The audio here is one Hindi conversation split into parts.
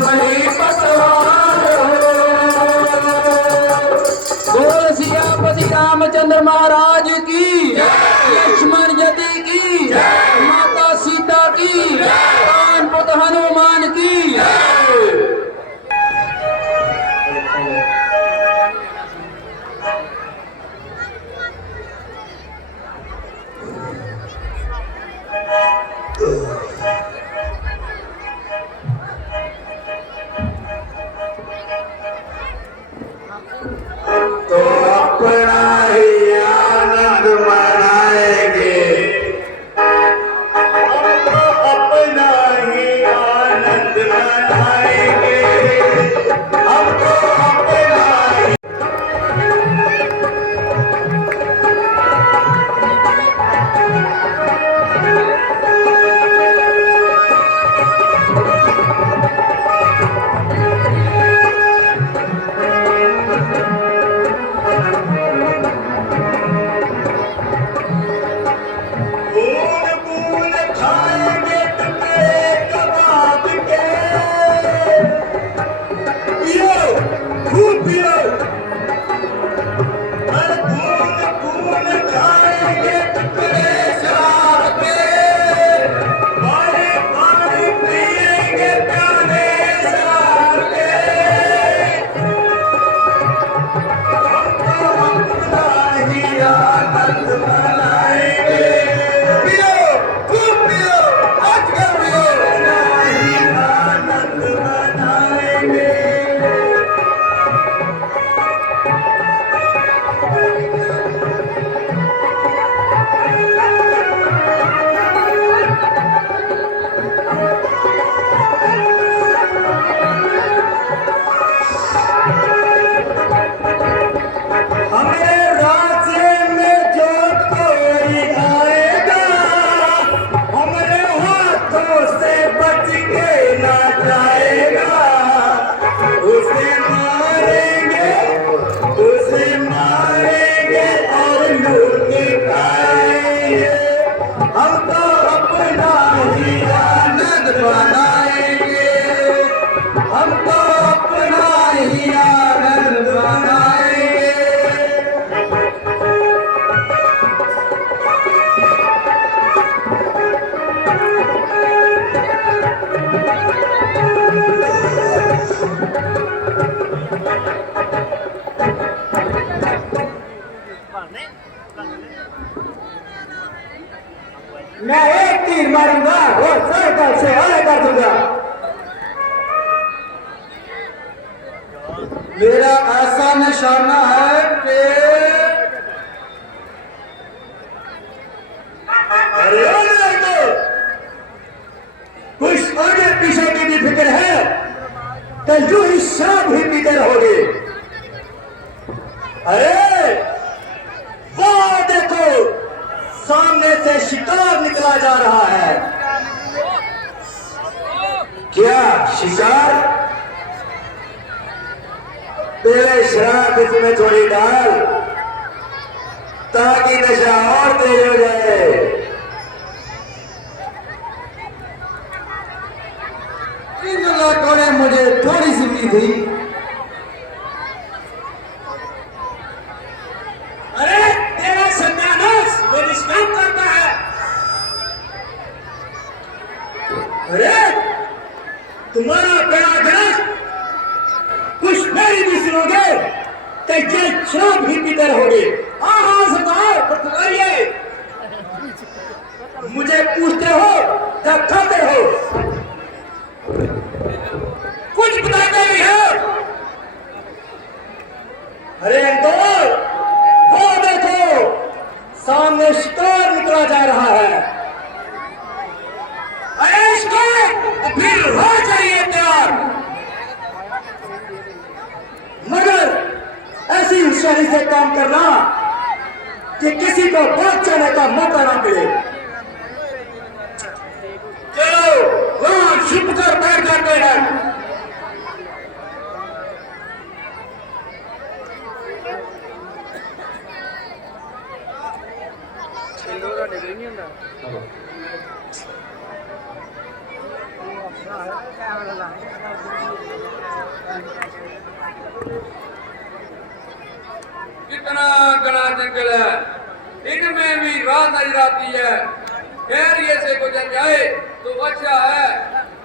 बड़ी पतवार बोल सियापति रामचंद्र महाराज की, लक्ष्मण यति की, माता सीता की, पवन पुत्र हनुमान की। तो अपना ही आनंद मनाएंगे, अपना ही आनंद मनाएंगे, हम तो अपना ही। मैं एक तीर मारूंगा और सर्कल से अलग कर दूंगा। मेरा ऐसा निशाना है कि अरे तो कुछ आगे पीछे की भी फिक्र है तो यूं ही शराब ही पीते रहोगे। अरे वो देखो सामने से शिकार निकला जा रहा है। क्या शिकार? पहले शराब इसमें थोड़ी डाल ताकि नशा और तेज हो जाए। इन लोगों ने मुझे थोड़ी सी दी थी। अरे तेरा सत्यानाश वो निष्काम करता है। अरे तुम्हारा बड़ा ग्रह कुछ मेरी भी सुनोगे तो ये शराब ही पीते रहोगे। हाँ सरदार पटवारिये मुझे पूछते हो क्या खाते हो? कुछ बताते नहीं हो। अरे अंकल वो देखो सामने शिकार निकला जा रहा है। अरे शिकार फिर हो जाइए तैयार। मगर ऐसी होशियारी से काम करना कि किसी को भाग जाने का मौका ना मिले। चलो वहां छिप कर बैठ जाते हैं। Nah, मुश्किल है, इनमें भी रात नजर आती है। खैरिए से गुजर जाए तो अच्छा है,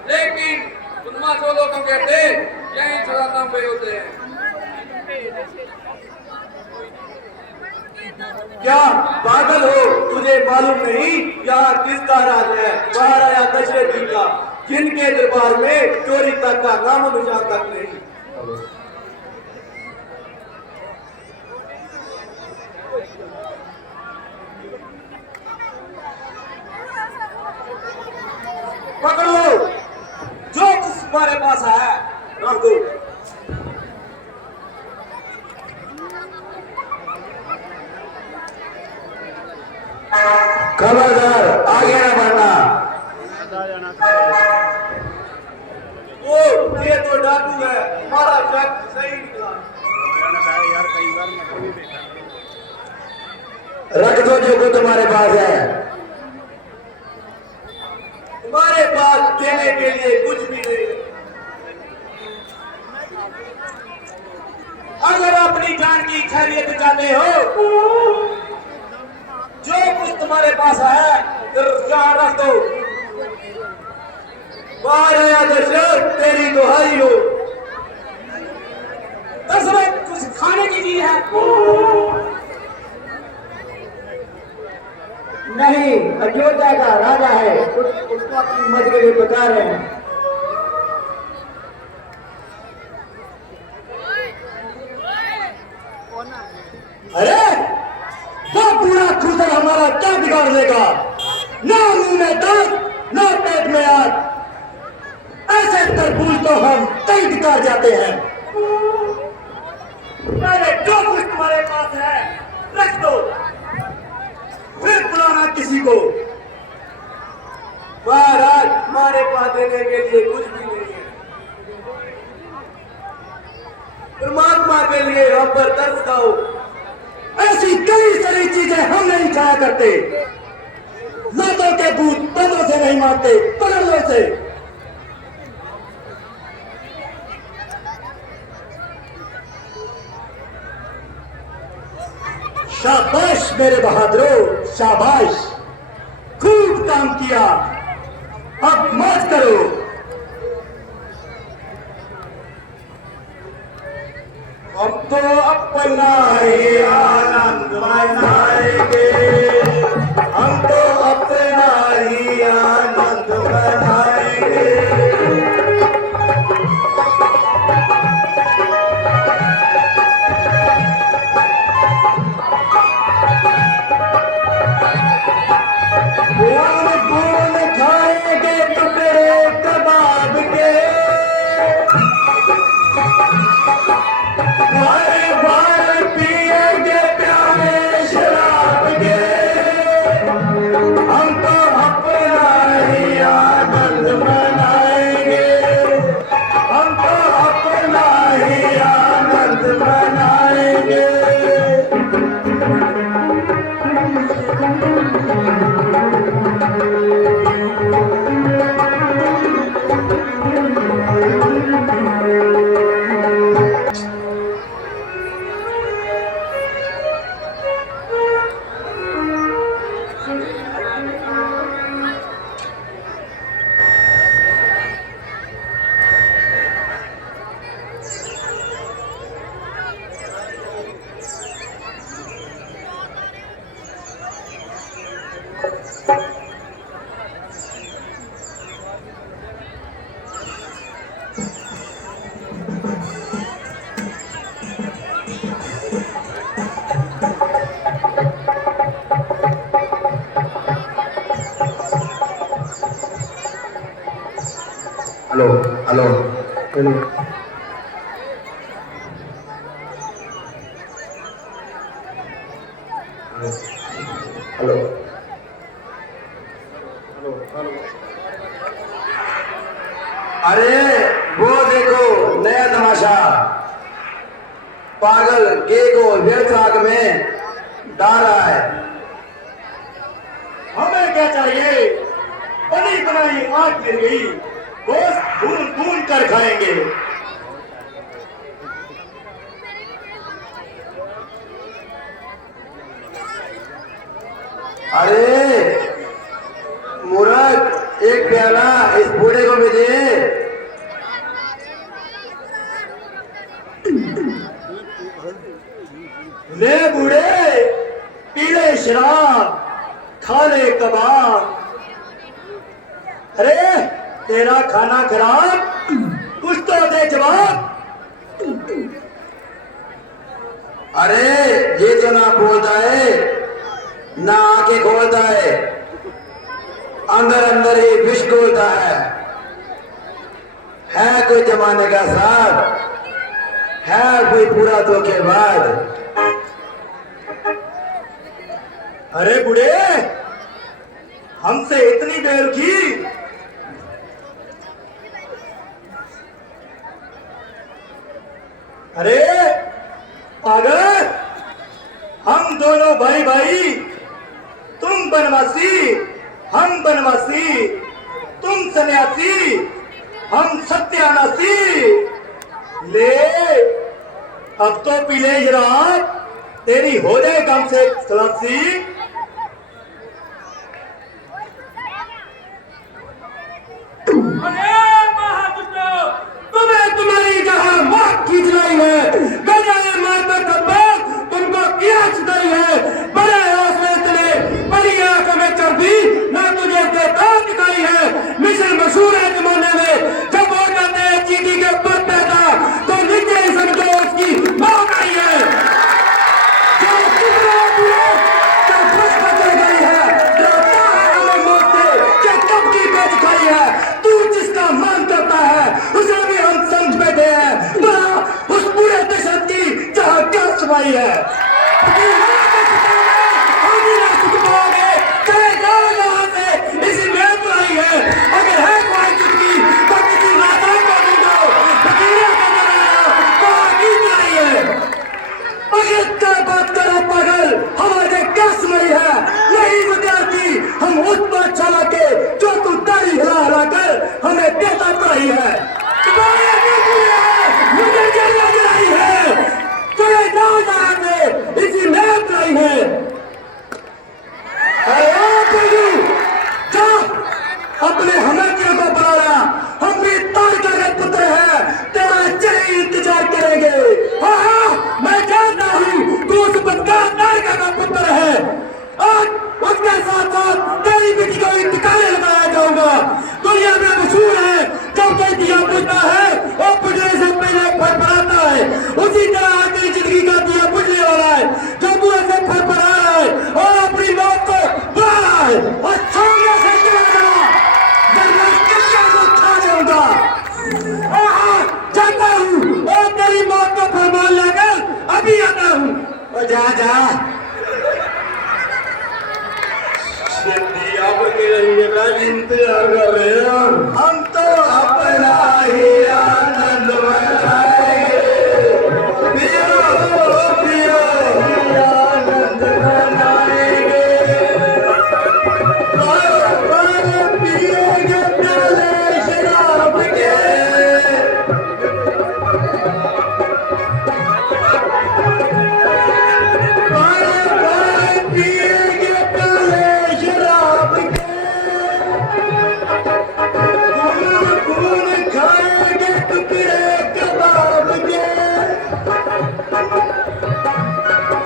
लेकिन उनमा सो लोगों के दिल यही चुराना पे होते हैं। क्या पागल हो, तुझे मालूम नहीं यहाँ किसका राज है? बाहर आया दशरथ जी का, जिनके दरबार में चोरी तक का नाम निशान तक नहीं। पकड़ो जो कुछ तुम्हारे पास है, रख दो। खबरदार, आगे ना बढ़ना। वो ये तो डाकू है, हमारा शक सही निकला। रख दो जो कुछ तुम्हारे पास है। तुम्हारे पास देने के लिए कुछ भी नहीं है। अगर अपनी जान की खैरियत चाहते हो, जो कुछ तुम्हारे पास है यहाँ रख दो। बाहर आया दशरथ, तेरी दुहाई हो। दशरथ, कुछ खाने की चीज है? नहीं, अयोध्या का राजा है, उसको अपनी मर्जी के लिए बता रहे हैं। अरे वो पूरा खुदर हमारा क्या बिगाड़ देगा? ना मुंह में दर्द, ना पेट में आग। ऐसे तरबूज तो हम कई बिगाड़ जाते हैं। पहले जो कुछ तुम्हारे पास है रख दो, फिर बुलाना किसी को। महाराज, हमारे पास देने के लिए कुछ भी नहीं है। परमात्मा के लिए हम पर तरस खाओ। ऐसी कई सारी चीजें हम नहीं खाया करते। लातों के भूत बंदों से नहीं मारते, पगड़ों से। शाबाश मेरे बहादुरों, शाबाश, खूब काम किया। अब मौज करो। हम तो अपना ही आनंद मनाएंगे, हम तो अपना ही आनंद मनाएंगे। बूंद बूंद खाएंगे टुकड़े कबाब के, बार बार पिएंगे प्यारे शराब के। हम तो अपना ही आनंद मनाएंगे, हम तो अपना ही आनंद मनाएंगे। Hello hello hello, hello hello hello. अरे वो देखो नया तमाशा, पागल गे को व्यर्थ आग में डाल रहा है। हमें क्या चाहिए? बनी बनाई आग गिर गई, गोश्त भून भून कर खाएंगे। अरे मूर्ख, एक प्याला इस बूढ़े को भी दे। ले बूढ़े, पीले शराब, खाले कबाब। अरे तेरा खाना खराब, कुछ तो दे जवाब। अरे ये जो ना बोलता है ना आंखें खोलता है, अंदर अंदर ही विष घोलता है कोई जमाने का साथ, है कोई पूरा धोखेबाज। अरे बूढ़े, हमसे इतनी बेरुखी। अरे पागल, हम दोनों भाई भाई, तुम बनवासी हम बनवासी, तुम सन्यासी हम सत्यानासी। ले अब तो पी ले शराब, तेरी हो जाए कम से खलासी। तुम्हें तुम्हारी जहां मौत की जलाई है, गजाए मारकर तब्बार तुमको किया छुटाई है। बड़े हौसले तले बड़ी आंखों में चर्बी, ना तुझे बेताब दिखाई है। मिसल मशहूर है जमाने में, जब वो जाते हैं चीटी के पद पैदा, तो नीचे समझो उसकी मौत आई है। जो फर्श पर चढ़ गई है, डरता है हमें मौत से, क्या कब की बेच खाई है। तू जिसका मान करता है उसे भी हम समझ बैठे हैं, बड़ा उस पूरे दशत की जहां क्या छुपाई है। इसी में बुराई है, अगर है कोई चुटकी तो किसी नादान को ढूंढो, फकीरा का बनाया तो आगे बुराई है। अगर क्या बात करो पागल, हमारे क्या सुनाई है। यही विद्यार्थी हम उस पर चला के जो तू तारी हिला हिला कर हमें देता पढ़ाई है। तुम्हारे मुझे क्या लग रही है, तुझे नाम इसी में बुराई है। अपने हमें को बुलाया, हम भी तारका के पुत्र हैं, तेरा जय इंतजार करेंगे। हाँ, मैं जानता हूँ तू उस बदकार तारका का पुत्र है। आज उसके साथ साथ तेरी बेटी को इंतकाल लगाया जाऊंगा। दुनिया में मशहूर है, जब कोई दिया बुझता है वो बुझने से पहले फरफराता है। उसी तरह आखिरी जिंदगी का दिया बुझने वाला है, जो बुआ से फरफरा रहा है और अपनी मौत को बुला रहा है। और सामने से चला जाओ, मैं किसका को खा जाऊंगा। जाता हूँ और तेरी मौत को फरमान लेकर अभी आता हूँ। और जा जा इंतजार कर रहे हैं, हम तो अपना ही आनंद मनाएंगे। पियो पियो आनंद मनाएंगे, पिएंगे प्याले शराब के। पिएंगे प्याले शराब के, खून खाएंगे टुकड़े कबाब के।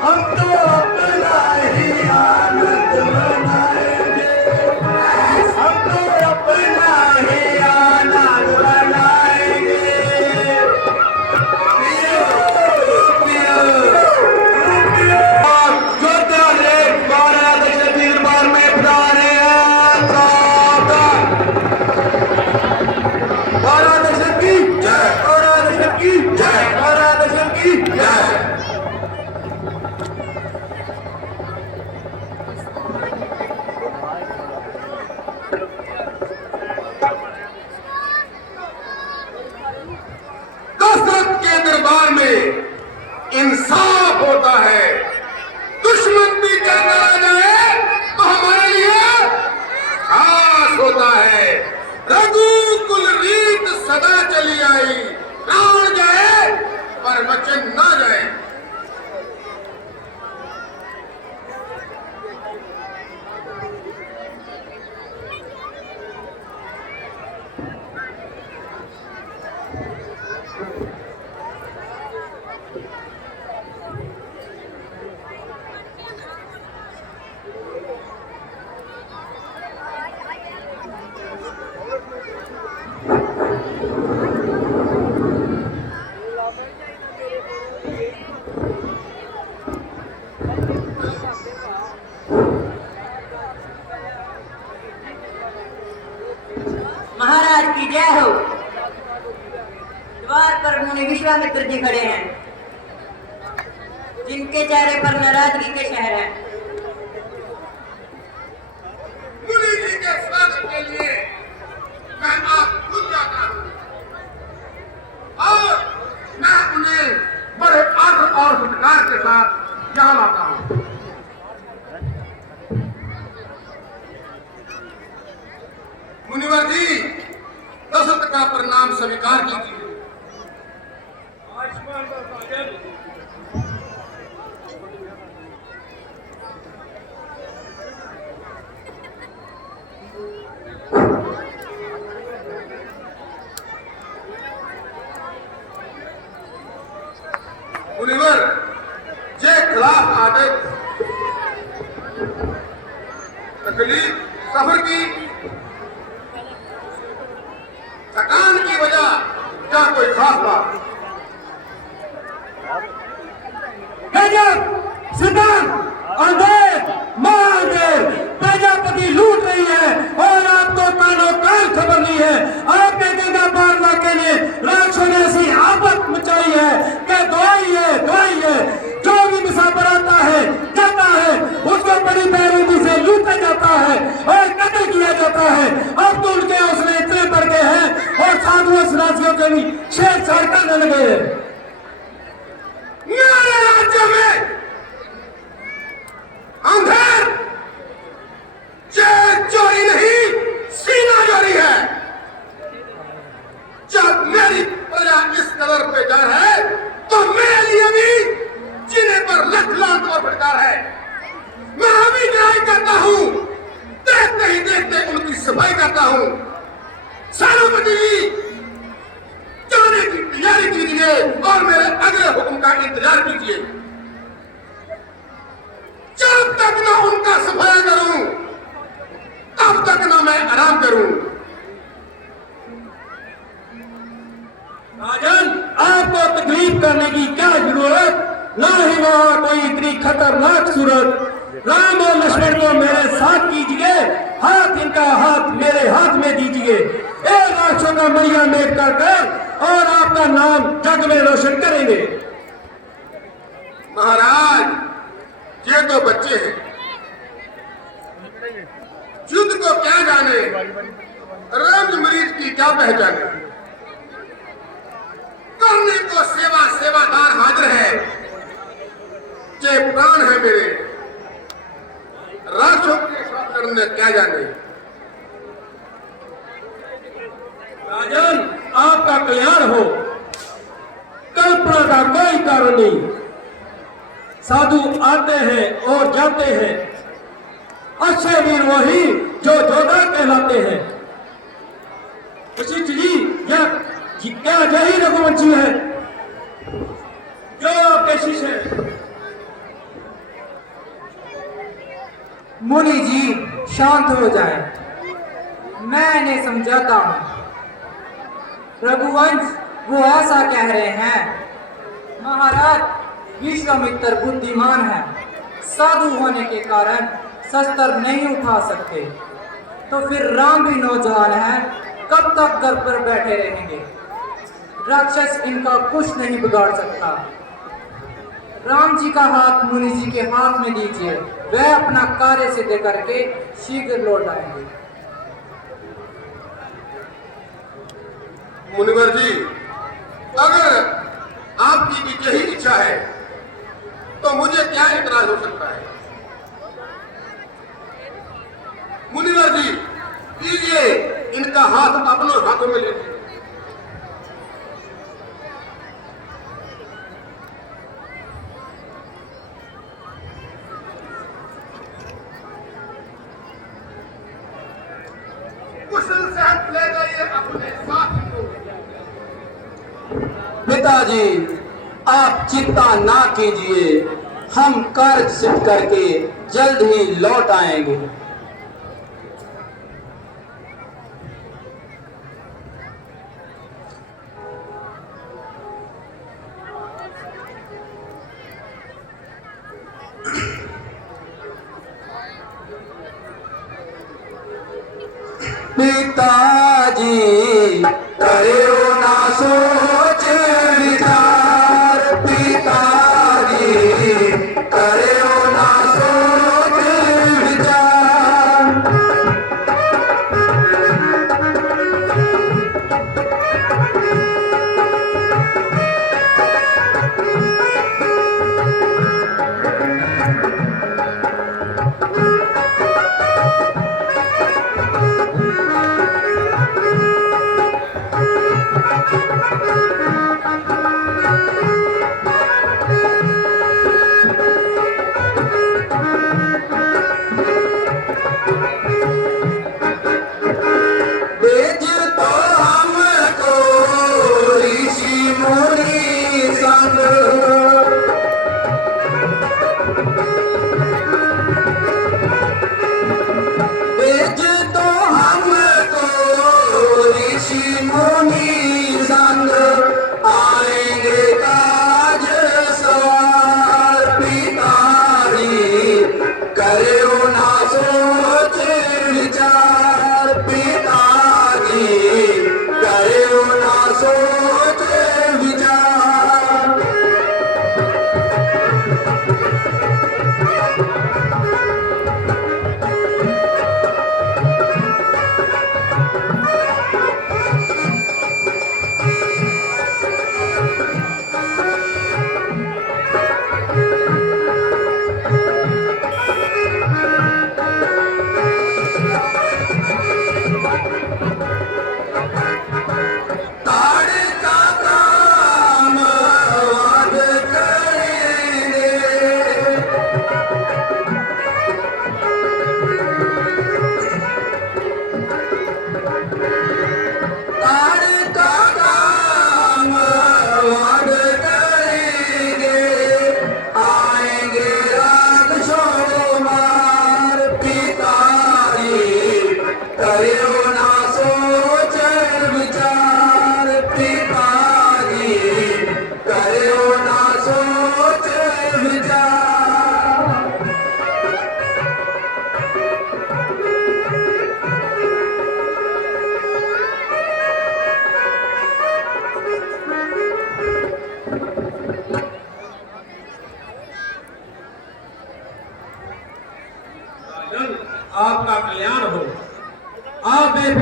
हम तो अपना ही आनंद मनाएंगे, हम तो अपना ही आनंद मनाएंगे। पियो पियो पियो, जो तेरे 12 दशक बार में बता रहे हैं, 12 दशक की जय, 12 दशक की जय, 12 दशक की जय। कसरत के दरबार में इंसाफ होता है, दुश्मन भी कहना आ जाए तो हमारे लिए खास होता है। रघुकुल रीत सदा चली आई, प्राण जाए पर वचन ना जाए। द्वार पर मुनि विश्वामित्र जी खड़े हैं, जिनके चेहरे पर नाराजगी के शहर हैं। मुनि जी के स्वागत के लिए मैं आप खुद जाता हूँ और मैं उन्हें बड़े आदर और सत्कार के साथ यहाँ लाता हूँ। मुनिवर जी, दशरथ का प्रणाम स्वीकार कीजिए। मुनिवर जे खिलाफ आदत तकलीफ सफर की थकान की वजह क्या कोई खास बात? गजब, सिद्धांत, अंधेर, महाअंधेर, प्रजापति लूट रही है और आपको कानो कान खबर नहीं है। आपके गंगा पार इलाके ने राक्षसों ने ऐसी आफत मचाई है कि दवाई है, जो भी मुसाफिर आता है जाता है उसको बड़ी बेरहमी से लूटा जाता है और कत्ल किया जाता है। अब तो उनके हौसले इतने बढ़ गए हैं और साधुओं सन्यासियों के भी छेड़छाड़ करने लगे हैं। मेरे राज्य में अंधेर चोरी नहीं, सीना चोरी है। जब मेरी प्रजा इस कदर बेजार है तो मेरे लिए भी जिन्हें पर लख लाख और फटकार है। मैं अभी न्याय करता हूँ, देखते ही देखते उनकी सफाई करता हूँ। सेनापति जी, जाने की तैयारी कीजिए और मेरे अगले हुक्म का इंतजार कीजिए। जब तक ना उनका सफाया करूं तब तक ना मैं आराम करूं। राजन, आपको तकलीफ करने की क्या जरूरत? ना ही वहाँ कोई इतनी खतरनाक सूरत। राम और लक्ष्मण को मेरे साथ कीजिए, हाथ इनका हाथ मेरे हाथ में दीजिए। एक राक्षसों का मैया मेट कर और आपका नाम जग में रोशन करेंगे। महाराज, ये तो बच्चे हैं, युद्ध को क्या जाने, रंग मरीज की क्या पहचाने। करने को सेवा सेवादार हाजिर है, जे प्राण है मेरे, राक्षसों के साथ करने क्या जाने। राजन, आपका कल्याण हो, कल्पना का कोई कारण नहीं। साधु आते हैं और जाते हैं, अच्छे वीर वही जो जोधा कहलाते हैं। वशिष्ठ जी, क्या यही रघुवंशी है जो आपके शिष्य है? मुनि जी शांत हो जाएं, मैं इन्हें समझाता हूँ। रघुवंश वो ऐसा कह रहे हैं। महाराज, विश्वामित्र बुद्धिमान है, साधु होने के कारण शस्त्र नहीं उठा सकते। तो फिर राम भी नौजवान है, कब तक घर पर बैठे रहेंगे? राक्षस इनका कुछ नहीं बिगाड़ सकता। राम जी का हाथ मुनि जी के हाथ में दीजिए, वह अपना कार्य सिद्ध करके शीघ्र लौट आएंगे। मुनिवर जी, अगर आपकी भी यही इच्छा है तो मुझे क्या इतराज हो सकता है। मुनिवर जी, लीजिए इनका हाथ अपने हाथों में लीजिए। कुशल से हाथ ले जाइए अपने साथ को। पिताजी, आप चिंता ना कीजिए, हम कार्य सिद्ध करके जल्द ही लौट आएंगे। पिताजी, करो ना सोच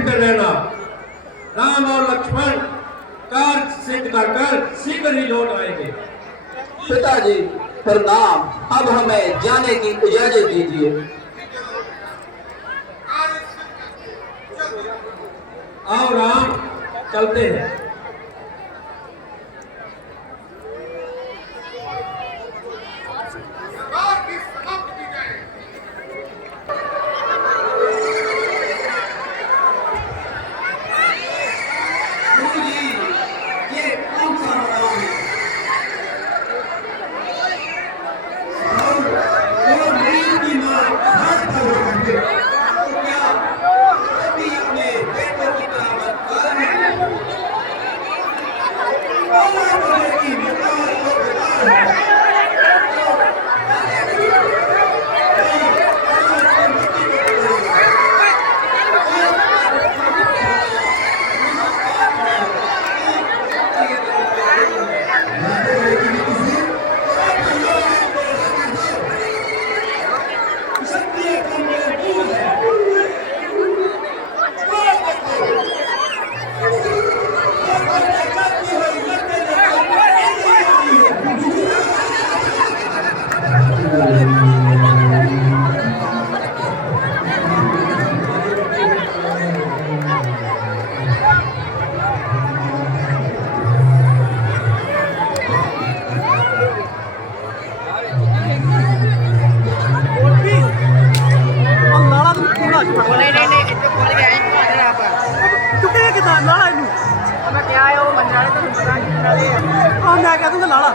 बेफिक्र रहना, राम और लक्ष्मण कार्य सिद्ध कर शीघ्र ही लौट आएंगे। पिताजी प्रणाम, अब हमें जाने की इजाजत दीजिए। आओ राम, चलते हैं। मैं कह दूंगा लाला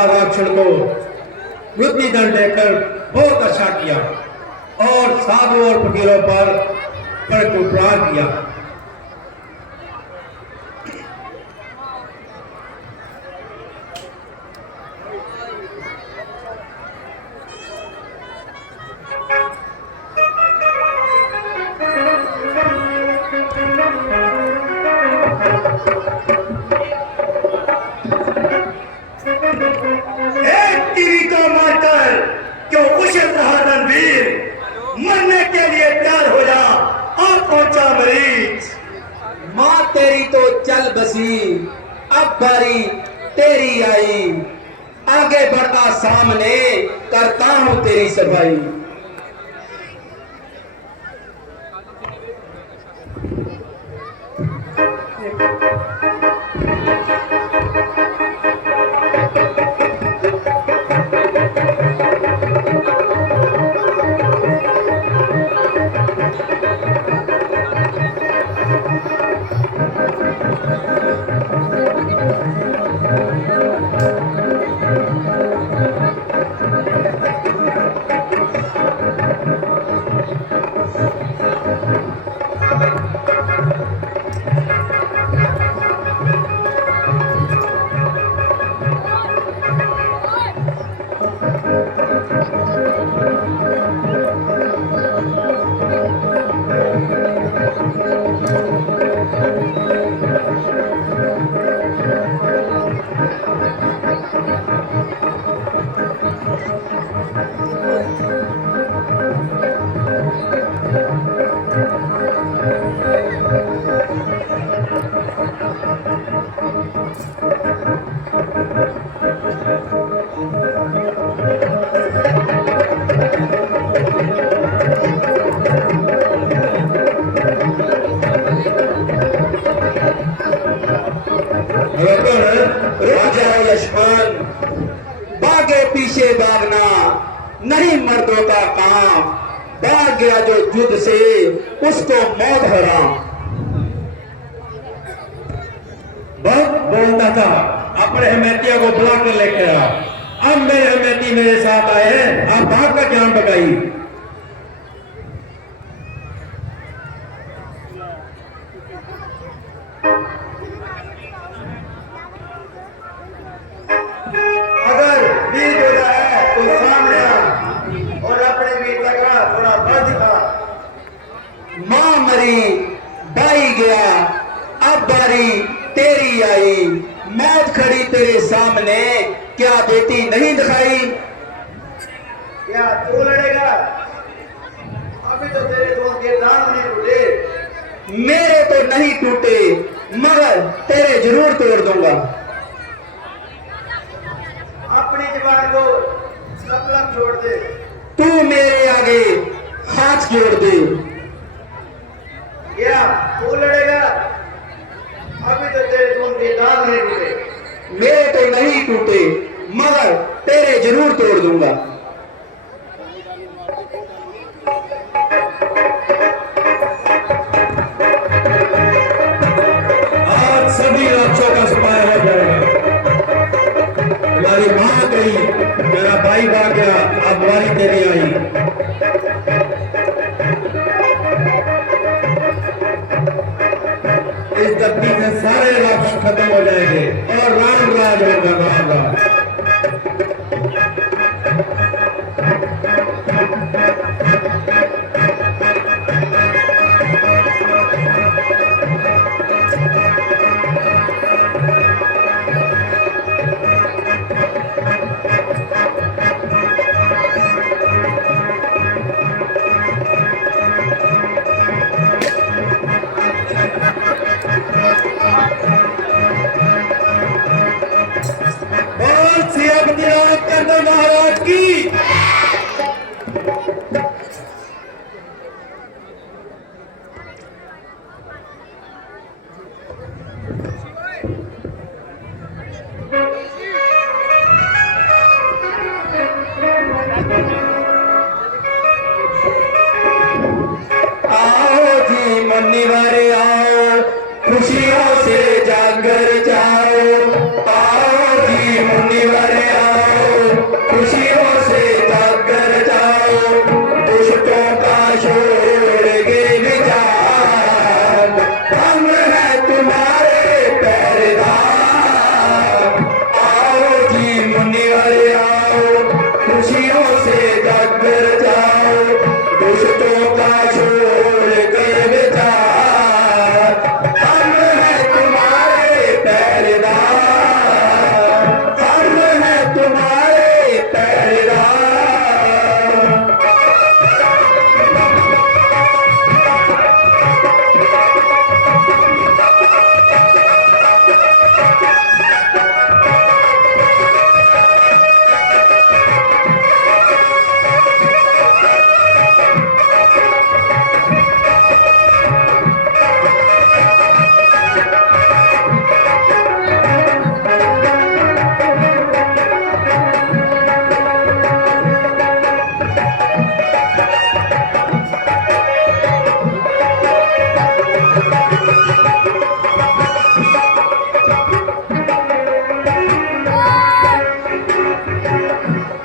राजा राक्षण को बुद्धि दंड देकर बहुत अच्छा किया और साधु और फकीरों पर कड़क उपहार किया। मरने के लिए तैयार हो जा, अब पहुंचा मरीज। माँ तेरी तो चल बसी, अब बारी तेरी आई, आगे बढ़ा सामने करता हूं तेरी सफाई। राजा लक्ष्मण, बागे पीछे भागना नहीं मर्दों का काम, भाग गया जो युद्ध से उसको मौत हराम। बहुत बोलता था, अपने हमेतिया को बुला कर लेकर आ। अब मेरे हमेती मेरे साथ आए हैं, आप भाग कर जान बचाई। अगर वीर जोड़ा है तो सामने आ और अपने वीर का थोड़ा बल दिखा। माँ मरी बाई गया, अब बारी तेरी आई, मौत खड़ी तेरे सामने, क्या बेटी नहीं दिखाई। क्या तू लड़ेगा? अभी तो तेरे दोनों के दांत नहीं टूटे। मेरे तो नहीं टूटे, मगर तेरे जरूर तोड़ दूंगा। अपनी जबान को कलम छोड़ दे। तू मेरे आगे हाथ जोड़ दे। क्या तू लड़ेगा? अभी तो तेरे दोनों के दांत नहीं टूटे। मेरे तो नहीं टूटे, मगर तेरे जरूर तोड़ दूंगा। आज सभी राक्षसों का सफाया हो जाएगा। तुम्हारी मां गई, मेरा भाई भाग गया, अब बारी तेरी आई। इस धरती में सारे राक्षस खत्म हो जाएंगे और राम राज होगा, राम राज। और सियापति रामचंद्र महाराज की। आओ जी मन्नी वारे आओ, खुशियों से जागर जाओ। आओ जी मन्नी वारे आओ, खुशियों से जाकर जाओ, दुष्टों का छोड़ कर विचार। हम हैं तुम्हारे पहरेदार, हम हैं तुम्हारे पहरेदार।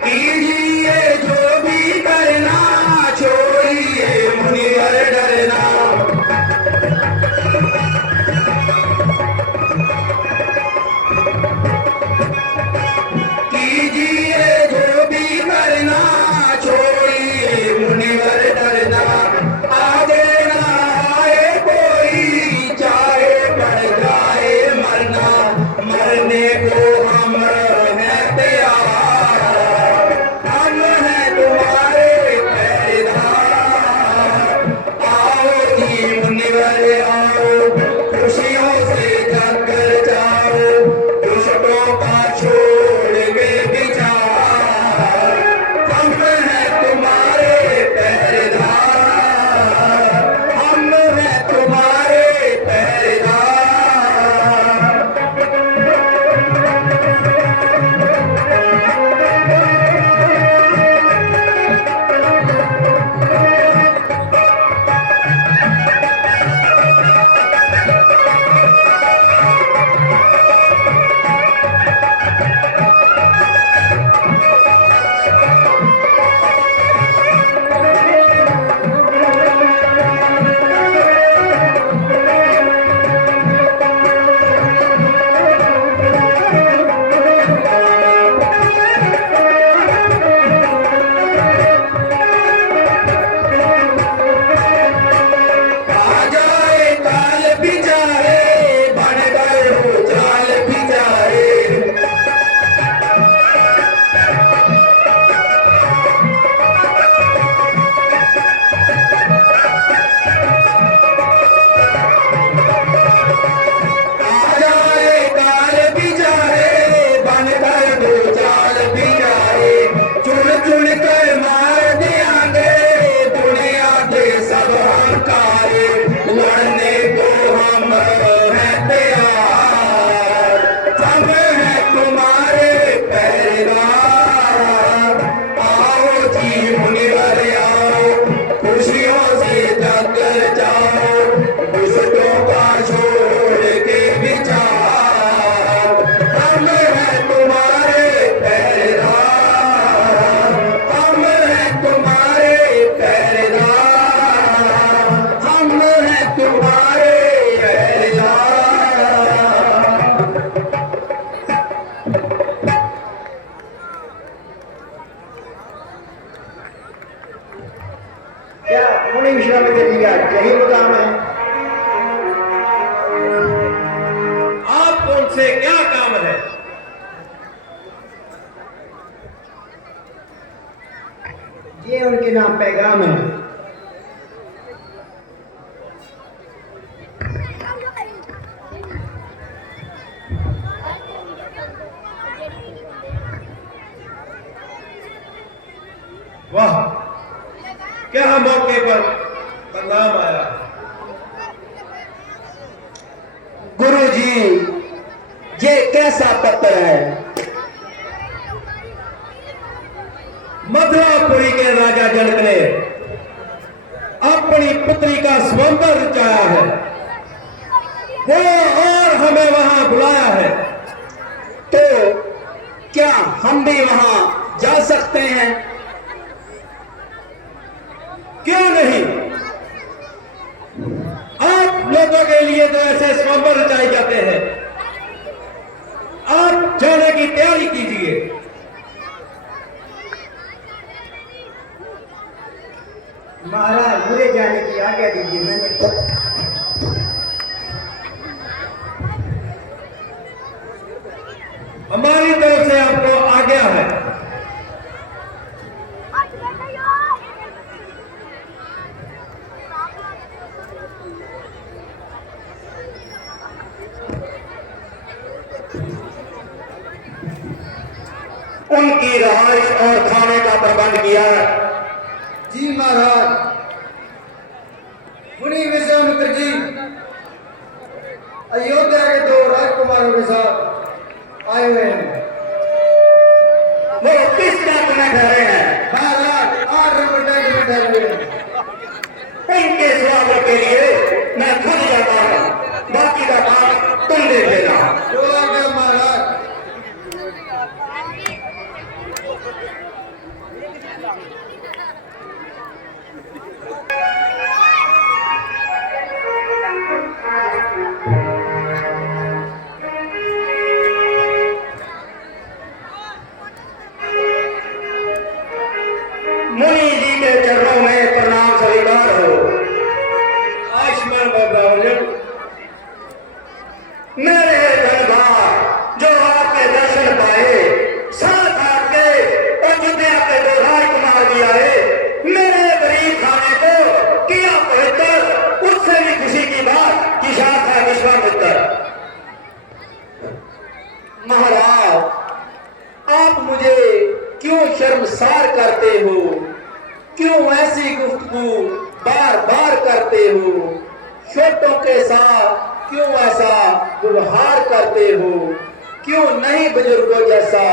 कीजिए जो भी करना, छोड़िए मुनिवर डरना। कीजिए जो भी करना, छोड़िए मुनिवर डरना। आगे ना आए कोई, चाहे पड़ जाए मरना, मरने को हम हैं तैयार। हम हैं तुम्हारे पहरेदार। आओ जी मुनिवर आओ, खुशियों से जाकर जाओ, दुष्टों का छोड़ के विचार। हम हैं तुम्हारे पहरेदार, हम हैं तुम्हारे पहरेदार। आ जाए काल बिचारे, बन गए हो जाल बिचारे। आ जाए काल बिचारे, बन गए हो जाल बिचारे। चुन चुन कर मार दियांगे दुनिया के सब हंकारे। लड़ने को हम हैं तैयार, हम हैं तुम्हारे पहरेदार। आओ जी मुनिवर आओ, खुशियों से जाकर जाओ, दुष्टों का छोड़ के विचार। हम हैं तुम्हारे पहरेदार, हम हैं तुम्हारे पहरेदार, हम हैं तुम्हारे पहरेदार। क्या मुनि विश्वामित्र जी का यही मुकाम है? आपको उनसे क्या काम है? ये उनके नाम पैगाम है। वाह, क्या मौके पर पैगाम आया। गुरु जी, ये कैसा पत्र है? मथुरापुरी के राजा जनक ने अपनी पुत्री का स्वयंवर रचाया है, वो और हमें वहां बुलाया है। तो क्या हम भी वहां जा सकते हैं? क्यों नहीं? आप लोगों के लिए तो ऐसे स्वयंवर रचाए जाते हैं। आप जाने की तैयारी कीजिए। महाराज मुझे जाने की आज्ञा दीजिए। मैंने हमारी तरफ से आपको आज्ञा है। उनकी रहाइश और खाने का प्रबंध किया है। जी महाराज, मुनि विश्वामित्र जी अयोध्या के 2 राजकुमारों के साथ आए हुए हैं। वो किस बात में ठहरे हैं? महाराज 8 नंबर टैंक में ठहरे हुए हैं। इनके स्वागत के लिए मैं खुद जाता हूँ, बाकी का काम तुम देख लेना। जो आज्ञा महाराज। मुनि जी के चरणों में प्रणाम स्वीकार हो। आयुष्मान बाबा मेरे धनभार जो आपके दर्शन पाए, साथ आपके अयोध्या के 2 राजकुमार भी आए, मेरे गरीब खाने को किया पवित्र, उससे भी खुशी की बात कि साथ है विश्वामित्र। महाराज, आप मुझे क्यों शर्मसार करते हो? क्यों ऐसी गुफ्तगू बार बार करते हो? छोटों के साथ क्यों ऐसा व्यवहार करते हो? क्यों नहीं बुजुर्गों जैसा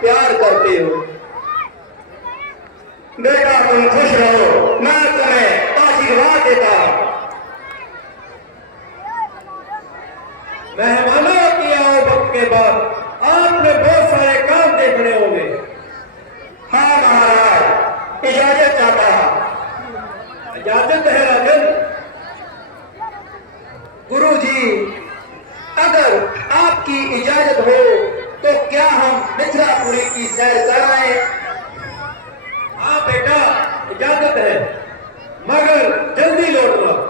प्यार करते हो? बेटा तुम खुश रहो, मैं तुम्हें आशीर्वाद देता हूं। मेहमानों की आओ वक्त के बाद आपने बहुत सारे काम देखने होंगे। हाँ महाराज, इजाजत चाहता हूं। इजाजत है राजन। गुरु जी, अगर आपकी इजाजत हो तो क्या हम मिथिलापुरी की सैर कर आए? हाँ बेटा, इजाजत है, मगर जल्दी लौटना।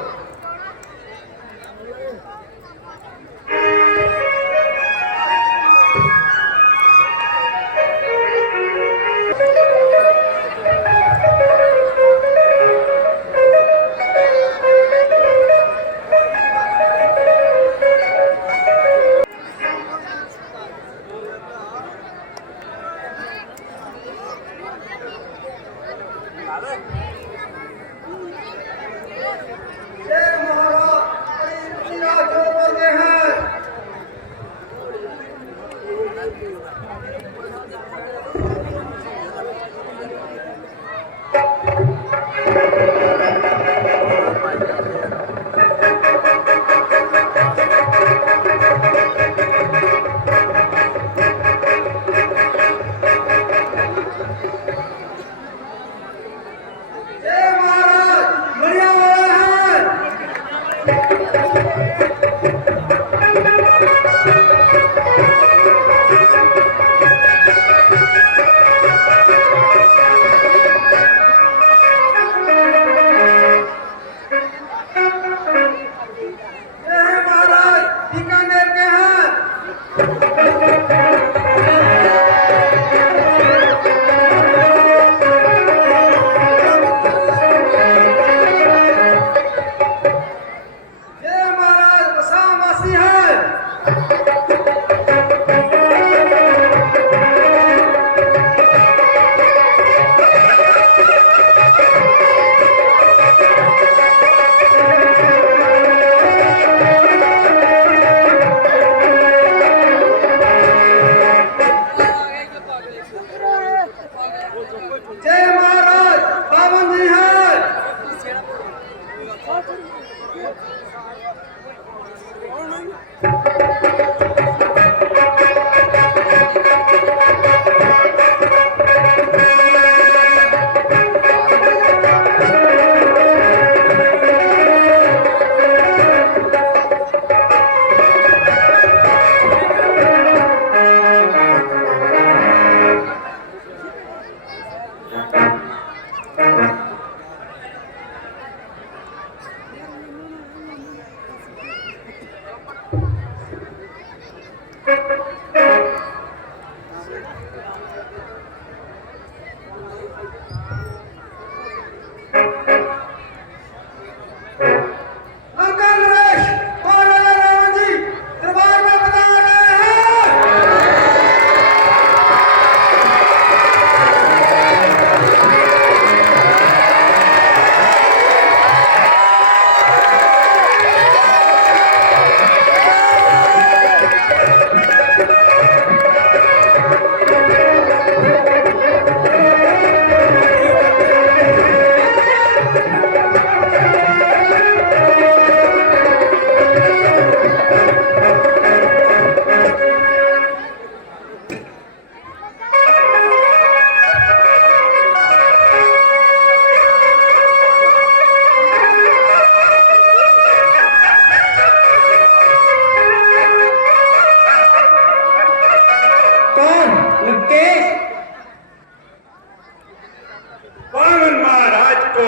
को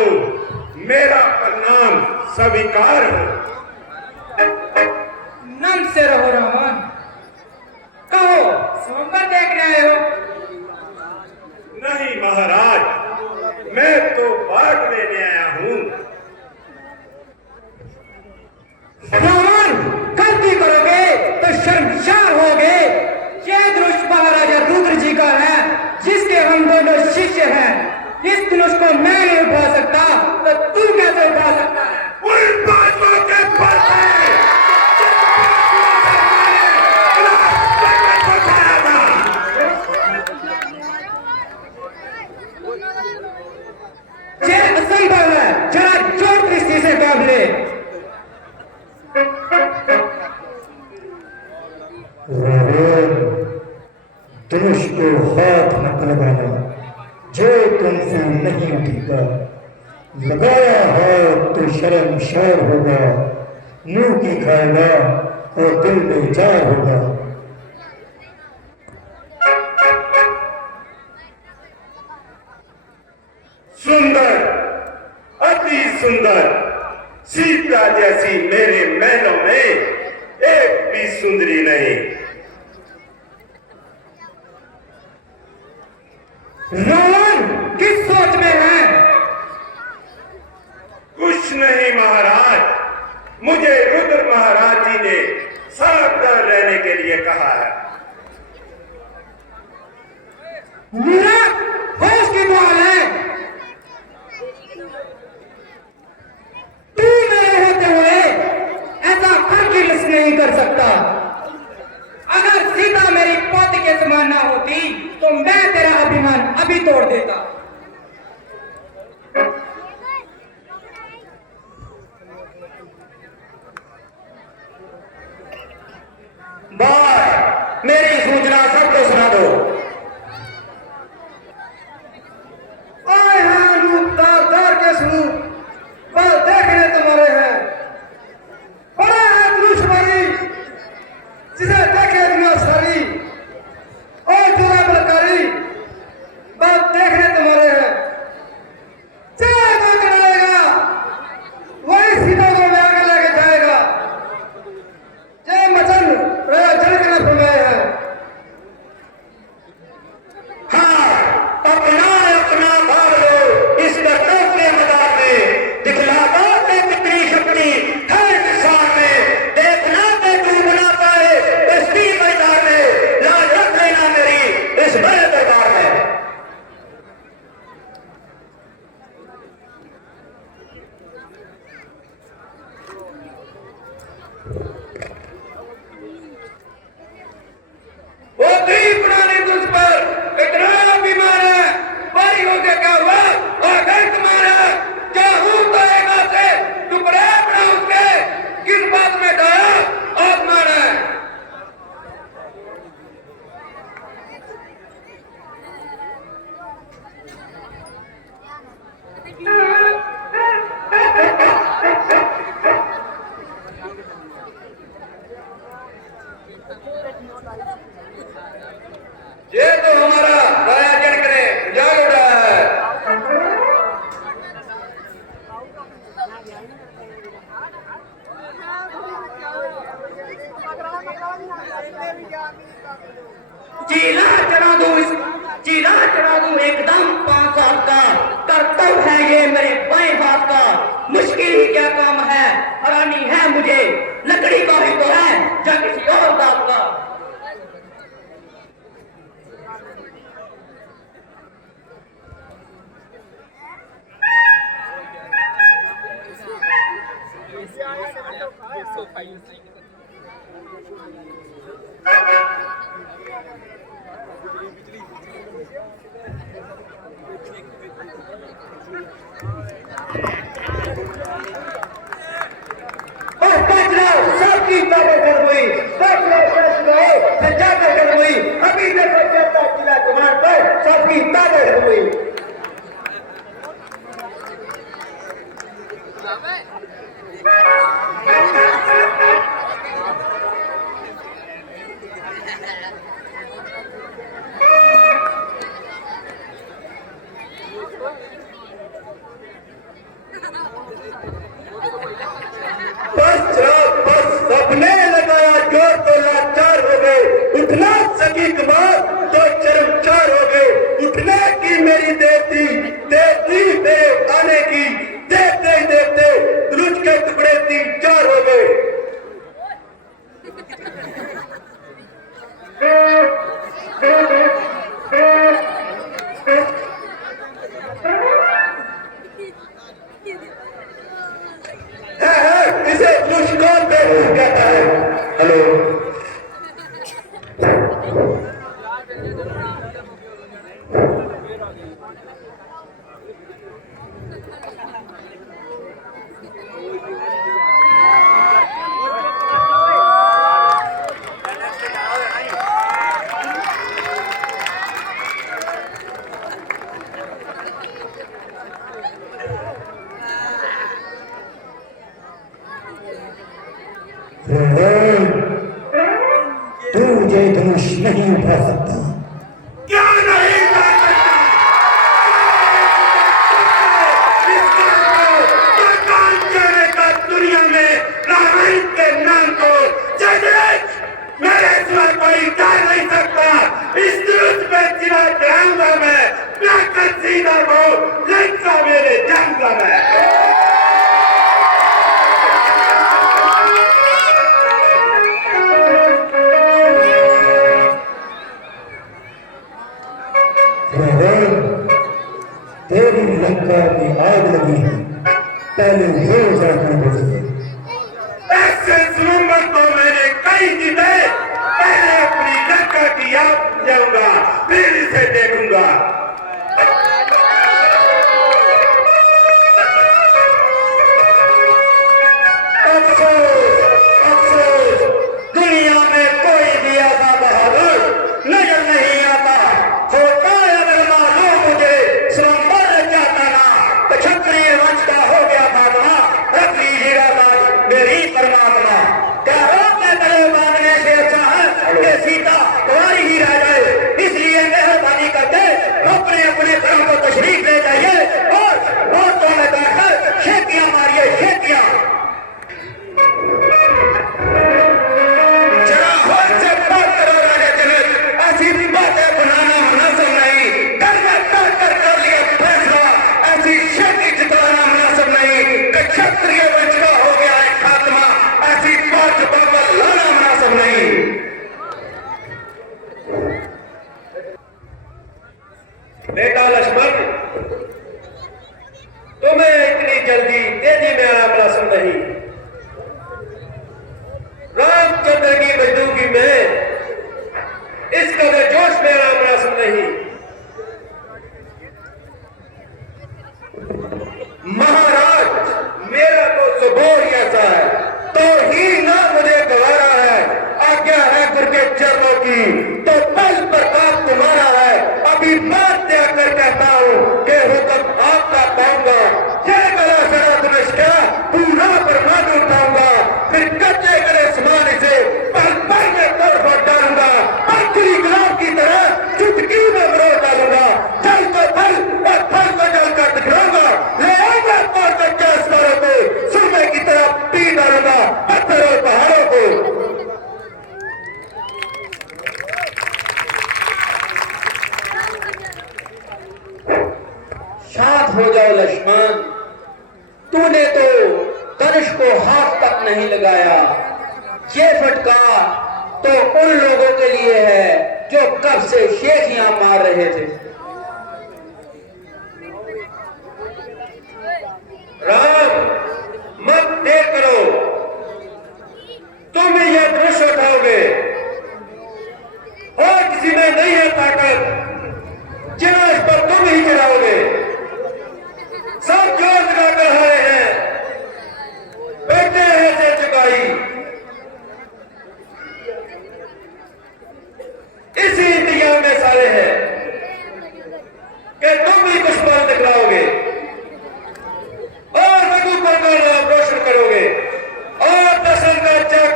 मेरा प्रणाम स्वीकार हो। नम से रहो रावण, कहो स्वयंवर देखने आए हो? नहीं महाराज, मैं तो बाघ लेने आया हूँ। रावण, गलती करोगे तो शर्मसार होगे। ये धनुष महाराजा रुद्र जी का है, जिसके हम दोनों शिष्य हैं। इस धनुष को मैं नहीं उठा सकता, तो तू कैसे उठा सकता है? उन बातों के पीछे ये असंभव है, जरा जोर दृष्टि से काम ले। धनुष को हाथ मत लगाना, जो तुमसे नहीं उठेगा। लगाया हाथ तो शर्मसार होगा, मुंह की खाएगा और दिल बेजार होगा। सुंदर, अति सुंदर, सीता जैसी मेरे महलों में एक भी सुंदरी नहीं। रावण, किस सोच में है? कुछ नहीं महाराज, मुझे रुद्र महाराज जी ने सावधान रहने के लिए कहा है। मेरा होश की बात है। तू मेरे होते हुए ऐसा हरगिज़ नहीं कर सकता। अगर सीता मेरी पोती के समान ना होती तो मैं तेरा अभिमान अभी तोड़ देता। बार मेरी सूचना सबको सुना दो। आए हैं रूप तार के स्वरूप, बल देखने तुम्हारे हैं। बड़ा है धनुषधारी, जिसे देखे दुनिया सारी। और जोरा बलकारी, बल देखने तुम्हारे हैं। चाहे जो करेगा वही सीता को ले लेके जाएगा। जय मचन प्रयोजन के न भूले हैं। हाँ, अपना अपना भाग लो इस कर्तव्य के मैदान में। दिखला दो कि कितनी शक्ति है इंसान में। देखना कि तू बना पाए इसी मैदान में। लाज रख लेना मेरी इस बड़े दरबार में। वो दीप बनाने तुझ पर इतना बीमार है, बड़ी होके क्या हुआ? और घर तुम्हारा क्या हूं तो एक हाथ से टुकड़े बना उसके, किस बात में डाया और तुम्हारा है? ये तो हमारा राया जनक ने जाग उठाया है। चीला चढ़ा दूं एकदम 5 साल का। कर्तव्य है ये मेरे बाएं हाथ का। मुश्किल ही क्या काम है, हरानी है मुझे। लकड़ी का भी तो है या किसी और बात का। सबकी ताबे कर हुई, कर हुई। अभी तक किला कुमार पर सबकी ताबे कर हुई। उठना सकी कमाल तो शर्मसार हो गए। उठने की मेरी देती मेरे आने की, देखते ही देखते रुच के टुकड़े 3-4 हो गए। इसे मुश्किल पे कहता है। हेलो, तू मुझे धनुष नहीं उठा सकता। क्या नहीं कर सकता? दुनिया में रामायण के नाम को मेरे सिवा कोई कर नहीं सकता। इस दुरुस्त पे चिरा चढ़ाऊंगा मैं कर सीधा को लंका मेरे जाऊंगा मैं। तेरी लंका की आग लगी है, पहले ये उजाड़ना पड़ेगा। ऐसे जुल्म तो मैंने कई जीते। पहले अपनी लंका की आग जाऊंगा, फिर इसे देखूंगा। अफसोस दुनिया में कोई भी ऐसा बहादुर नजर नहीं आता। होता अगर मालूम मुझे स्वयंवर जाता ना तो क्षत्रिय वंश का हो गया था ना। अपनी हीराबाज मेरी परमात्मा क्या रोकने करे मांगने से अच्छा है कि सीता तुम्हारी ही रह जाए। इसलिए मेहरबानी करके अपने अपने घरों को तशरीफ ले जाइए और तो में बैठकर शेकियां मारिए शेकियां। ऐसी बातें बनाना मुनासिब नहीं। कर लिया फैसला, ऐसी शक्ति जिताना मुनासिब नहीं कि क्षत्रिय वंश का हो गया है खात्मा। ऐसी बात पर लाना मुनासिब नहीं। बेटा लक्ष्मण, तुम्हें इतनी जल्दी तेजी में आना मुनासिब नहीं। रामचंद्र की मजदूरी में इस कदर जोश में आना मुनासिब नहीं। महाराज, मेरा तो स्वभाव ऐसा है तो ही ना मुझे गवारा है। आज्ञा है गुरु के चरणों की तो बल प्रताप तुम्हारा है। अभी बात त्याग कर कहता हूं कि हुक्म आपका पाऊंगा। जय गला सरा तुमस्का पूरा परमाणु उठाऊंगा, फिर कच्चे करे समान इसे पल पल में तोड़ फोड़ डालूंगा। पत्थरी गुलाब की तरह चुटकी में मरोड़ डालूंगा। जल को फल और फल को जल कर दिखाऊंगा। ले आऊंगा पार कच्चे अस्तारों को, सुरमे की तरह पी डालूंगा पत्थर और पहाड़ों को। शांत हो जाओ लक्ष्मण, तूने तो धनुष को हाथ तक नहीं लगाया। ये फटका तो उन लोगों के लिए है जो कब से शेखियां मार रहे थे। राम, मत देर करो। तुम यह धनुष उठाओगे और किसी में नहीं है ताकत। चलो इस पर तुम ही चढ़ाओगे। सब जोर लगाकर रहे हैं, बैठे हैं से चुकाई। इसी इंतजाम में सारे हैं कि तुम भी कुछ बल दिखलाओगे और रघुपर का नाम रोशन करोगे और दशरथ का चक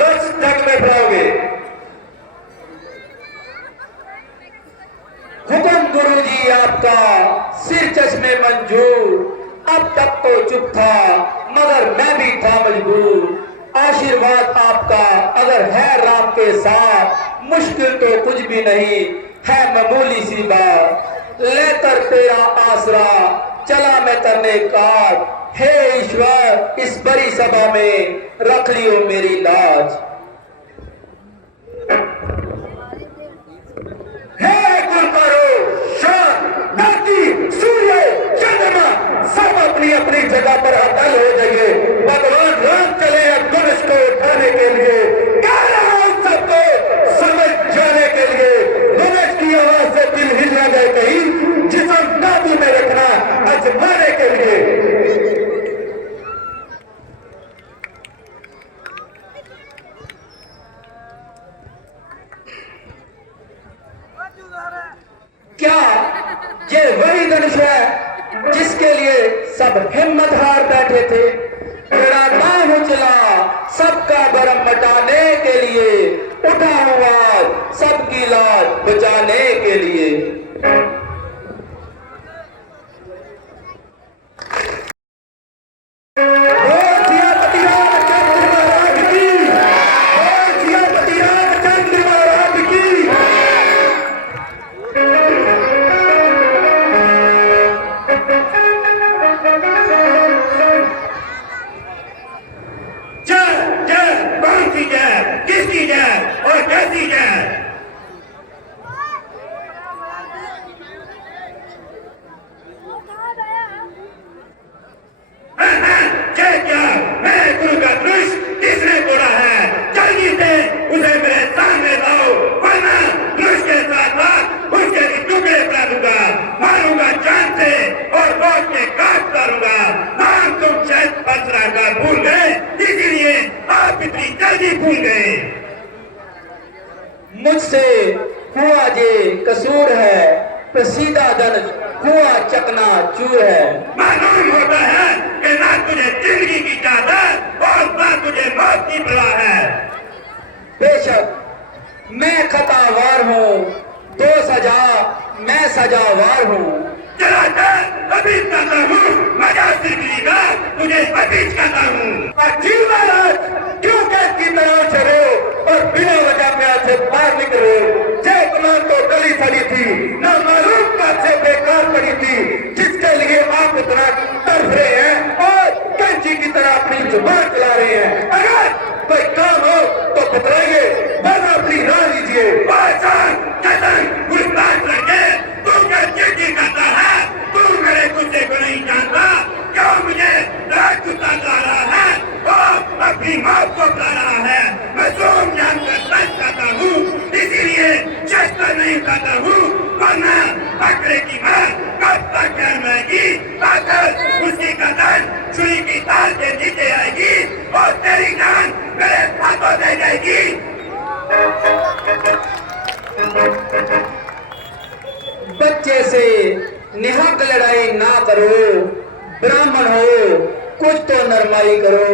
रस ढक में फैलाओगे। हुक्म गुरुजी आपका, सिर चश्मे मंजूर। अब तक तो चुप था मगर मैं भी था मजबूर। आशीर्वाद आपका अगर है राम के साथ, मुश्किल तो कुछ भी नहीं है, मामूली सी बात। लेकर तेरा आसरा चला मैं करने काज, हे ईश्वर इस बड़ी सभा में रख लियो मेरी लाज। हे गुरुकारो, शान, धरती, सूर्य, चंद्रमा सब अपनी अपनी जगह पर अटल हो जाइए। भगवान राम चले हैं धनुष को उठाने के लिए, कह रहा हूं सबको समझ जाने के लिए। धनुष की आवाज से दिल हिल ना जाए कहीं, जिसम काबू में रखना आजमाने के लिए। क्या ये वही धनुष है जिसके लिए सब हिम्मत हार बैठे थे? मेरा नाम उजला सबका गरम मटाने के लिए, उठा हुआ सबकी लाज बचाने के लिए। किसकी जय और कैसी जय? जय क्या? मैं गुरु का धनुष किसने तोड़ा है? जल्दी से उसे मेरे सामने लाओ, वरना धनुष के साथ साथ उसके भी टुकड़े कर दूंगा, मारूंगा जान से और मौत के काट करूंगा। नाम तुम शायद पथरा का भूल गए, इसीलिए आप इतनी जल्दी भूल गए। मुझसे हुआ जे कसूर है, प्रसीदा धनुष हुआ चकना चूर है। मालूम होता है कि ना तुझे जिंदगी की चादर और ना तुझे मौत की परवाह है। बेशक मैं खतावार हूँ, तो सजा मैं सजावार हूँ। चला कर अभी करता हूँ, मजा जिंदगी का तुझे अभी करता हूँ। अजीब महाराज, क्यों कैद की तरह चले और बिना वजह प्यार से बाहर निकले? जय कमान तो गली सड़ी थी, ना मालूम बात से बेकार पड़ी थी, जिसके लिए आप इतना तड़प रहे हैं और कैंची की तरह अपनी जुबान चला रहे हैं। अगर कोई काम हो तो बतलाइए, वरना अपनी राह लीजिए। तू क्या चिट्ठी करता है? तू मेरे गुस्से को नहीं जानता, क्यों मुझे रात उतारता रहा है और अपनी मौत को बुला रहा है? मैं सोम जानकर सच करता हूँ, इसीलिए शस्त्र नहीं उठाता हूँ, वरना बकरे की मां कब तक जन्मेगी, आकर उसकी गर्दन छुरी की तार के नीचे आएगी और तेरी जान मेरे हाथों दे जाएगी। बच्चे से निहक लड़ाई ना करो, ब्राह्मण हो कुछ तो नरमाई करो।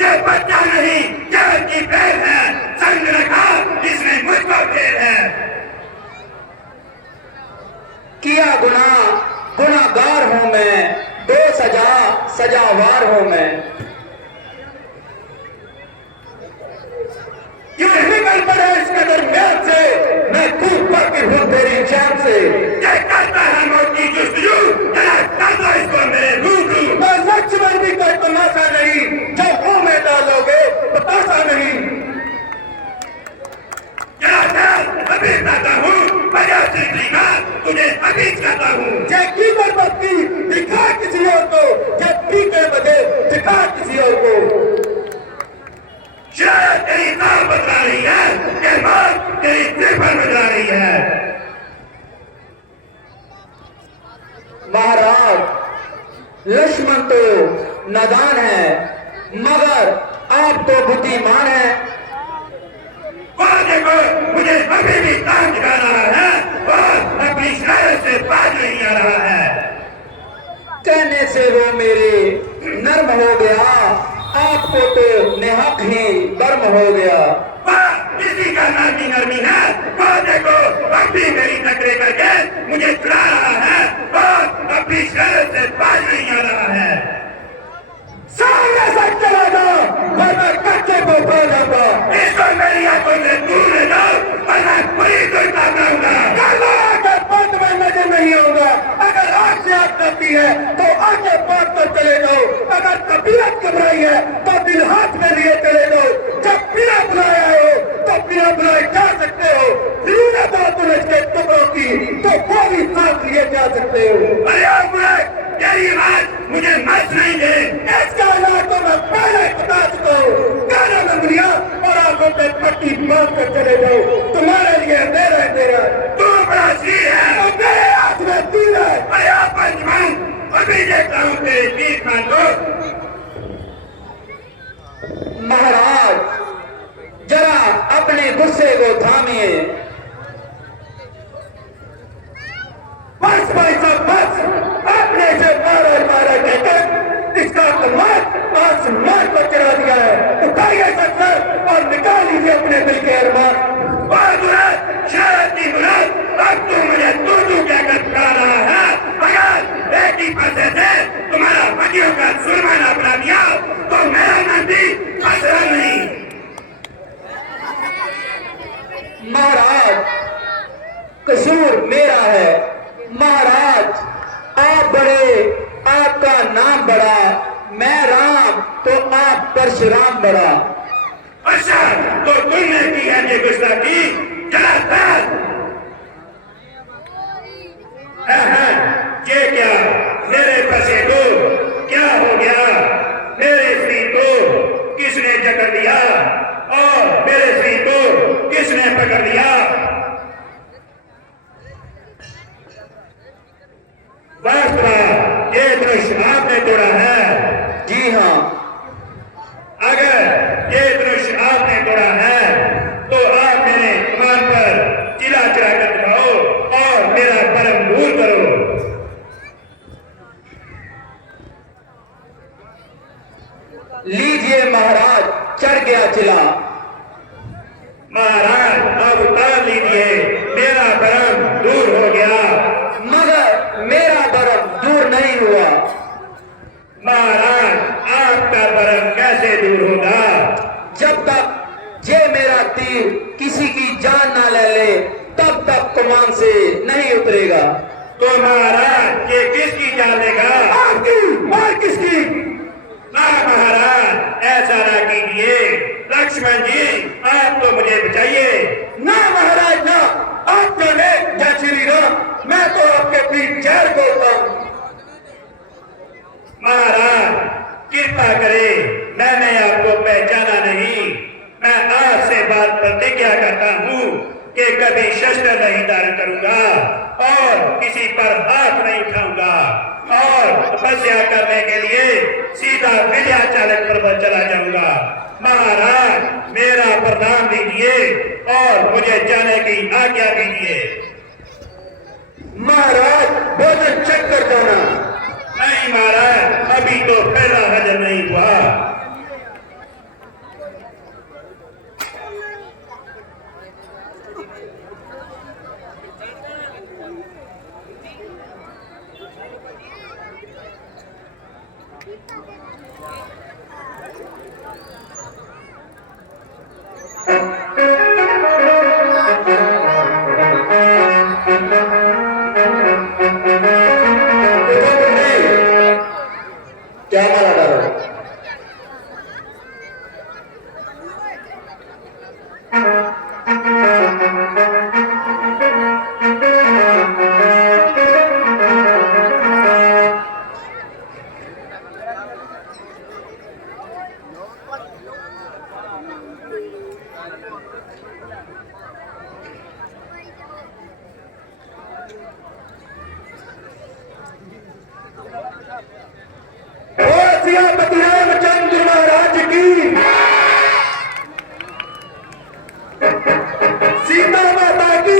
ये बच्चा नहीं, जहर की पेड़ है, संग रखा इसमें मुझको फेर है। किया गुनाह गुनाहगार हूँ मैं, दो सजा सजावार हूँ मैं। क्यों निकल पड़े इस कदर म्याद से, मैं कूद पड़ती हूँ तेरी जान से। ये करता है मौत की जुस्तजू, जरा कर दो इसको मेरे रूबरू। मैं लक्ष्मण भी कोई तमाशा नहीं, जो मुंह में डालोगे बतासा नहीं। जरा चल, अभी करता हूँ, बजा जिंदगी का तुझे अभी करता हूँ। जय की बर्बादी दिखा किसी और को, जब पीते बजे दिखा किसी और को। शायद तेरी नाम बदला रही है, ये मौत तेरी त्रिभुवन बदला रही है। महाराज, लक्ष्मण तो नादान है, मगर आप तो बुद्धिमान है। और देखो, मुझे अभी भी काम दिखा रहा है और अपनी शहर से बाज नहीं आ रहा है। कहने से वो मेरे नर्म हो गया, आपको तो निहक ही बर्म हो गया। किसी का नाम की नरमी है, वो देखो अभी मेरी टकरे करके मुझे चुरा रहा है और अपनी शहर से बाज नहीं आ रहा है। सामने से चला जाओ, वरना कच्चे जाऊंगा। इसको मेरी आंखों से दूर ले जाओ और मैं पूरी दुर्गा कराऊंगा। अगर बात में नजर नहीं आऊंगा, अगर आग से आग करती है तो आगे बात कर चले जाओ। अगर तबीयत घबराई है तो दिल हाथ में लिए चले जाओ। जब बिना बुलाया हो तो बिना बुलाए जा सकते हो। जरूरत हो तुरंत के टुकड़ों की तो वो भी साथ लिए जा सकते हो। अरे तेरी बात मुझे मत नहीं दे। इसका इलाज तो मैं पहले बता चुका हूँ। कानों में दुनिया और आंखों पे पट्टी बांध कर चले जाओ। तुम्हारे लिए मेरा है तेरा। तू बड़ा शीर है और मेरे हाथ में तीर है। अरे पंचमान अभी देखता हूँ तेरे तीर खान को। महाराज जरा अपने गुस्से को थामिए। बस भाई साहब बस, आपने इसे मारा कहकर इसका कमाल आसमान पर चढ़ा दिया है। उठाइए सर और निकाल लीजिए अपने दिल के अरमान। शरारती मुराद, अब तू मुझे तू कहकर पुकार रहा है। अगर बेटी फंसे थे तुम्हारा पतियों का जुर्माना बढ़ा दिया तो मेरा नाम भी असरा नहीं। महाराज कसूर मेरा है। महाराज आप बड़े, आपका नाम बड़ा, मैं राम तो आप परशुराम बड़ा। अच्छा तो तुमने की है ये गुस्ताखी, जलाल ये क्या मेरे फंसे को क्या हो गया? मेरे स्त्री को किसने जकड़ दिया और मेरे स्त्री को किसने पकड़ लिया? ये दृश्य आपने तोड़ा है। जी हाँ। अगर ये दृश्य आपने तोड़ा है तो आप मेरे कमान पर चिल्ला चिल्ला कर दिखाओ और मेरा परम दूर करो। लीजिए महाराज, चढ़ गया चिला। महाराज अब उतार लीजिए, मेरा भरम दूर हो गया। मगर मेरा भरम दूर नहीं हुआ। महाराज आपका भरम कैसे दूर होगा? जब तक ये मेरा तीर किसी की जान ना ले ले तब तक कमान से नहीं उतरेगा। तो महाराज ये किसकी जान लेगा? आपकी और किसकी? ना महाराज ऐसा ना कीजिए। लक्ष्मण जी आप तो मुझे बचाइए। ना महाराज ना, आप तो ने जय श्री राम, मैं तो आपके पीठ जहर बोलता हूँ। महाराज कृपा करे, मैंने आपको पहचाना नहीं। मैं आज से बात प्रतिज्ञा करता हूँ कि कभी शस्त्र नहीं धारण करूंगा और किसी पर हाथ नहीं उठाऊंगा और तपस्या करने के लिए सीधा विंध्याचल पर्वत चला जाऊंगा। महाराज मेरा प्रणाम दीजिए और मुझे जाने की आज्ञा दीजिए। महाराज भोजन चेक कर जाना। नहीं महाराज, अभी तो पहला हजम नहीं हुआ। क्या मारा डालो? सियापति रामचंद्र महाराज की, सीता माता की।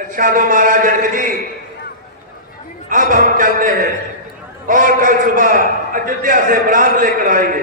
अच्छा तो महाराज जनक जी, अब हम चलते हैं और कल सुबह अयोध्या से बरात लेकर आएंगे।